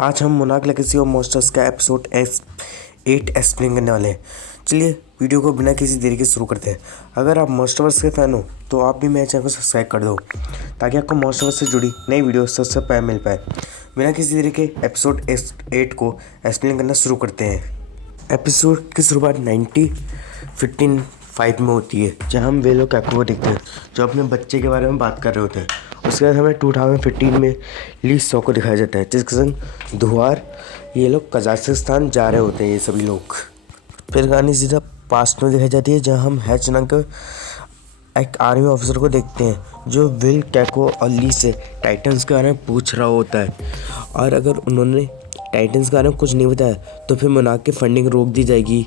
आज हम monarch legacy of monsters का एपिसोड F8 एक्सप्लेन करने वाले हैं। चलिए वीडियो को बिना किसी देरी के शुरू करते हैं। अगर आप मॉन्स्टर्स के फ़ैन हो तो आप भी मेरे चैनल को सब्सक्राइब कर दो ताकि आपको मॉन्स्टर्स से जुड़ी नई वीडियो सबसे पहले मिल पाए। बिना किसी देरी के एपिसोड 8 को एक्सप्लेन करना शुरू करते हैं। एपिसोड की शुरुआत 1915 में होती है, जहाँ हम वे लोग कैको को देखते हैं जो अपने बच्चे के बारे में बात कर रहे होते हैं। उसके बाद हमें 2015 में ली सॉ को दिखाया जाता है, जिसके संग दुहार ये लोग कजाकिस्तान जा रहे होते हैं ये सभी लोग। फिर कहानी सीधा पास्ट में दिखाई जाती है, जहाँ हम हैच नाम के एक आर्मी ऑफिसर को देखते हैं जो विल, कैको और ली से टाइटन्स के बारे में पूछ रहा होता है। और अगर उन्होंने टाइटन्स के बारे में कुछ नहीं बताया तो फिर मोनार्क की फंडिंग रोक दी जाएगी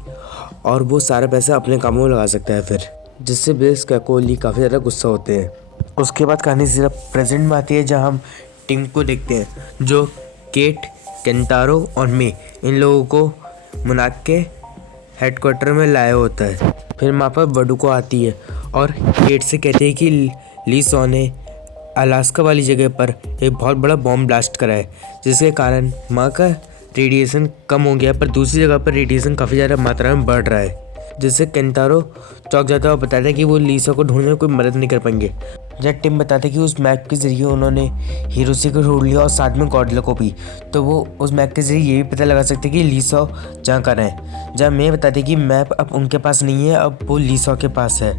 और वो सारा पैसा अपने कामों में लगा सकता है फिर, जिससे बिल्स, कैको, ली काफ़ी ज़्यादा गुस्सा होते हैं। उसके बाद कहानी सिर्फ प्रेजेंट में आती है, जहाँ हम टिम को देखते हैं जो केट, केंटारो और मे इन लोगों को मोनार्क के हेडक्वार्टर में लाया होता है। फिर वहाँ पर वडू को आती है और केट से कहती है कि ली सॉ ने अलास्का वाली जगह पर एक बहुत बड़ा बॉम्ब ब्लास्ट करा है, जिसके कारण वहाँ का रेडिएशन कम हो गया, पर दूसरी जगह पर रेडिएशन काफ़ी ज़्यादा मात्रा में बढ़ रहा है, जिससे केंटारो चौंक जाता है और बताता है कि वो ली सॉ को ढूंढने में कोई मदद नहीं कर पाएंगे। जब टिम बताता है कि उस मैप के ज़रिए उन्होंने हिरोशी को ढूंढ लिया और साथ में गॉडजिला को भी, तो वो उस मैप के ज़रिए ये भी पता लगा सकते हैं कि ली सॉ जहाँ कर रहे हैं। जहाँ मैं बताते कि मैप अब उनके पास नहीं है, अब वो ली सॉ के पास है।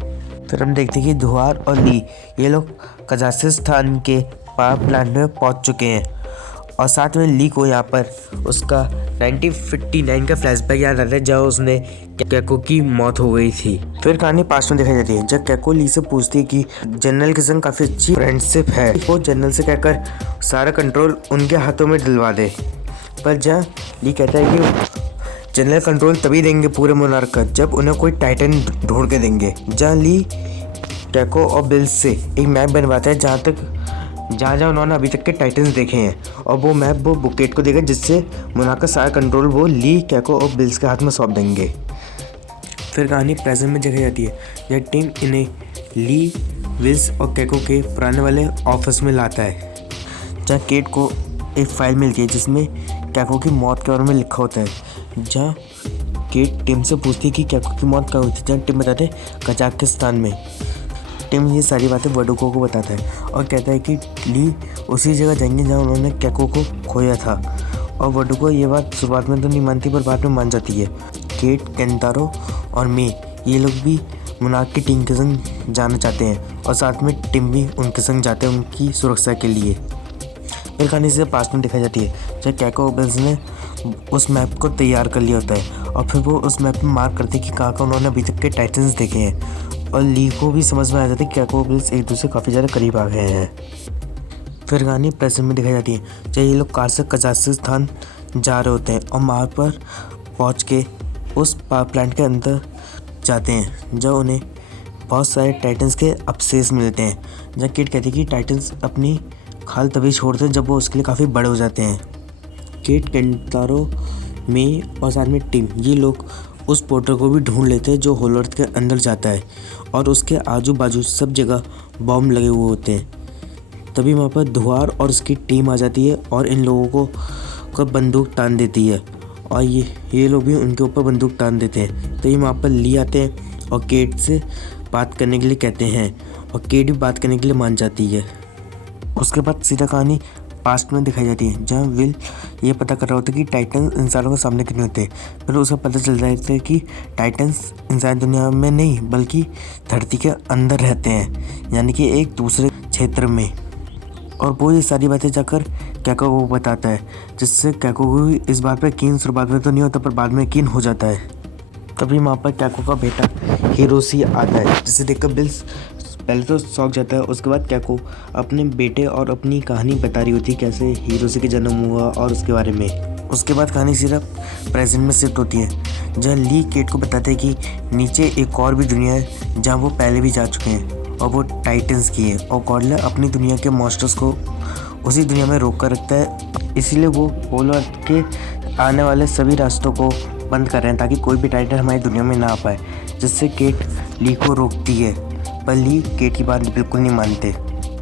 फिर हम देखते हैं कि दुहार और ली ये लोग कजाकिस्तान के पावर प्लांट में पहुँच चुके हैं और साथ में ली को यहाँ पर उसका 1959 का फ्लैशबैक याद आता है, जहाँ उसने कैको की मौत हो गई थी। फिर कहानी पास्ट में दिखाई जाती है, जब कैको ली से पूछती है कि जनरल के संग काफ़ी अच्छी फ्रेंडशिप है, वो जनरल से कहकर सारा कंट्रोल उनके हाथों में दिलवा दे। पर जहाँ ली कहता है कि जनरल कंट्रोल तभी देंगे पूरे मोनार्क का जब उन्हें कोई टाइटन ढूंढ के देंगे। जहाँ ली कैको और बिल्स से एक मैप बनवाता है जहाँ उन्होंने अभी तक के टाइटन्स देखे हैं, और वो मैप वो बुकेट को देगा, जिससे मोनार्क का सारा कंट्रोल वो ली, कैको और बिल्स के हाथ में सौंप देंगे। फिर कहानी प्रेजेंट में दिखाई जाती है, जब टीम इन्हें ली, विल्स और कैको के पुराने वाले ऑफिस में लाता है, जहाँ केट को एक फाइल मिलती है जिसमें कैको की मौत के बारे में लिखा होता है। जहाँ केट टिम से पूछती है कि कैको की मौत कहाँ हुई थी, जहाँ टिम बताते हैं कजाकिस्तान में। टिम ये सारी बातें वडुको को बताता है और कहता है कि ली उसी जगह जाएंगे जहाँ उन्होंने कैको को खोया था। और वडुको ये बात शुरुआत में तो नहीं मानती, पर बाद में मान जाती है। केट, केंटारो और मे ये लोग भी मोनार्क की टीम के संग जाना चाहते हैं और साथ में टिम भी उनके संग जाते हैं उनकी सुरक्षा के लिए। फिर कहानी से पास्ट में दिखाई जाती है, जब कैको और बिल्स ने उस मैप को तैयार कर लिया होता है और फिर वो उस मैप में मार्क करते हैं कि कहाँ उन्होंने अभी तक के टाइटन्स देखे हैं। और ली को भी समझ में आ जाता है कि कैको और बिल्स एक दूसरे काफ़ी ज़्यादा करीब आ गए हैं। फिर कहानी प्रेजेंट में दिखाई जाती है, जब ये लोग कार से कजाकिस्तान जा रहे होते हैं और वहाँ पर पहुँच के उस पावर प्लांट के अंदर जाते हैं, जब उन्हें बहुत सारे टाइटन्स के अवशेष मिलते हैं। जब किट कहती है कि टाइटन्स अपनी खाल तभी छोड़ते हैं जब वो उसके लिए काफ़ी बड़े हो जाते हैं। किट, केंटारो, मे और साथ में टिम ये लोग उस पोर्टल को भी ढूंढ लेते हैं जो होलो अर्थ के अंदर जाता है, और उसके आजू बाजू सब जगह बॉम्ब लगे हुए होते हैं। तभी वहाँ पर दुहार और उसकी टीम आ जाती है और इन लोगों को बंदूक तान देती है, और ये लोग भी उनके ऊपर बंदूक तान देते हैं। तभी वहाँ पर ली आते हैं और केट से बात करने के लिए कहते हैं, और केट भी बात करने के लिए मान जाती है। उसके बाद सीधा कहानी पास्ट में दिखाई जाती है, जहाँ विल ये पता कर रहा होता है कि टाइटन्स इंसानों के सामने क्यों होते हैं। फिर उसे पता चल जाता है कि टाइटन्स इंसान दुनिया में नहीं बल्कि धरती के अंदर रहते हैं, यानी कि एक दूसरे क्षेत्र में। और वो ये सारी बातें जाकर कैको को बताता है, जिससे कैको को भी इस बात पर यकीन शुरुआत में तो नहीं होता, पर बाद में यकीन हो जाता है। तभी वहाँ पर कैको का बेटा हिरोशी आता है, जिसे देखकर बिल्स पहले तो शौक जाता है। उसके बाद कैको अपने बेटे और अपनी कहानी बता रही होती है, कैसे हिरोशी का जन्म हुआ और उसके बारे में। उसके बाद कहानी सिर्फ प्रेजेंट में शिफ्ट होती है, जहाँ ली केट को बताते हैं कि नीचे एक और भी दुनिया है जहाँ वो पहले भी जा चुके हैं, और वो टाइटन्स की है, और गॉडजिला अपनी दुनिया के मॉन्स्टर्स को उसी दुनिया में रोक कर रखता है। इसीलिए वो होलो अर्थ के आने वाले सभी रास्तों को बंद कर रहे हैं ताकि कोई भी टाइटन हमारी दुनिया में ना आ पाए, जिससे केट ली को रोकती है। पर ली केट की बात बिल्कुल नहीं मानते।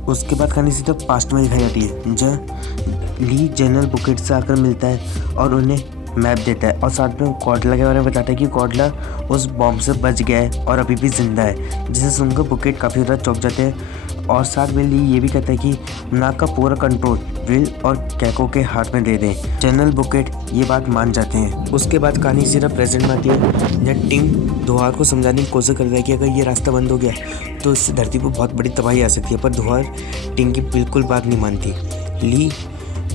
उसके बाद कहानी सीधा पास्ट में दिखाई जाती है, जहाँ ली जनरल बुकेट से आकर मिलता है और उन्हें मैप देता है और साथ में कॉर्डला के बारे में बताता है कि कॉर्डला उस बॉम्ब से बच गया है और अभी भी जिंदा है, जिसे सुनकर बुकेट काफ़ी ज़्यादा चौंक जाते हैं और साथ में ली ये भी कहता है कि नाक का पूरा कंट्रोल विल और कैको के हाथ में दे दें। जनरल बुकेट ये बात मान जाते हैं। उसके बाद कहानी सिर्फ प्रेजेंट में आती है, जब टिंग धुआर को समझाने की कोशिश करता है कि अगर ये रास्ता बंद हो गया तो इससे धरती पर बहुत बड़ी तबाही आ सकती है, पर धुआर टिंग की बिल्कुल बात नहीं मानती। ली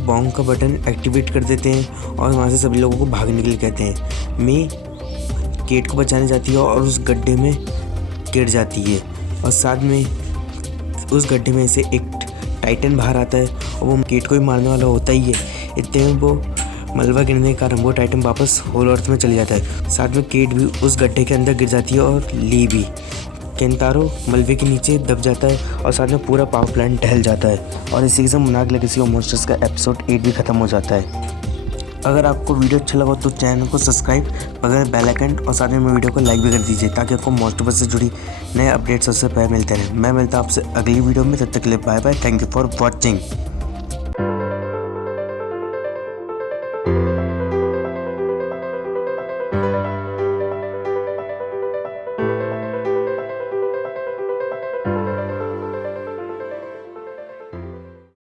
बॉम्ब का बटन एक्टिवेट कर देते हैं और वहाँ से सभी लोगों को भागने के लिए कहते हैं। मे केट को बचाने जाती है और उस गड्ढे में गिर जाती है और साथ में उस गड्ढे में से एक टाइटन बाहर आता है और वो केट को भी मारने वाला होता ही है। इतने में वो मलबा गिरने के कारण वो टाइटन वापस होल अर्थ में चले जाता है। साथ में केट भी उस गड्ढे के अंदर गिर जाती है और ली भी। केंतारो मलबे के नीचे दब जाता है और साथ में पूरा पावर प्लांट टहल जाता है और इसी के साथ मोनार्क लेगेसी ऑफ मॉन्स्टर्स का एपिसोड 8 भी खत्म हो जाता है। अगर आपको वीडियो अच्छा लगा तो चैनल को सब्सक्राइब, बगल बेल आइकन और साथ में वीडियो को लाइक भी कर दीजिए ताकि आपको मॉन्स्टर्स से जुड़ी नए अपडेट्स सबसे पहले मिलते रहें। मैं मिलता हूं आपसे अगली वीडियो में, तब तक के लिए bye bye. Thank you for watching.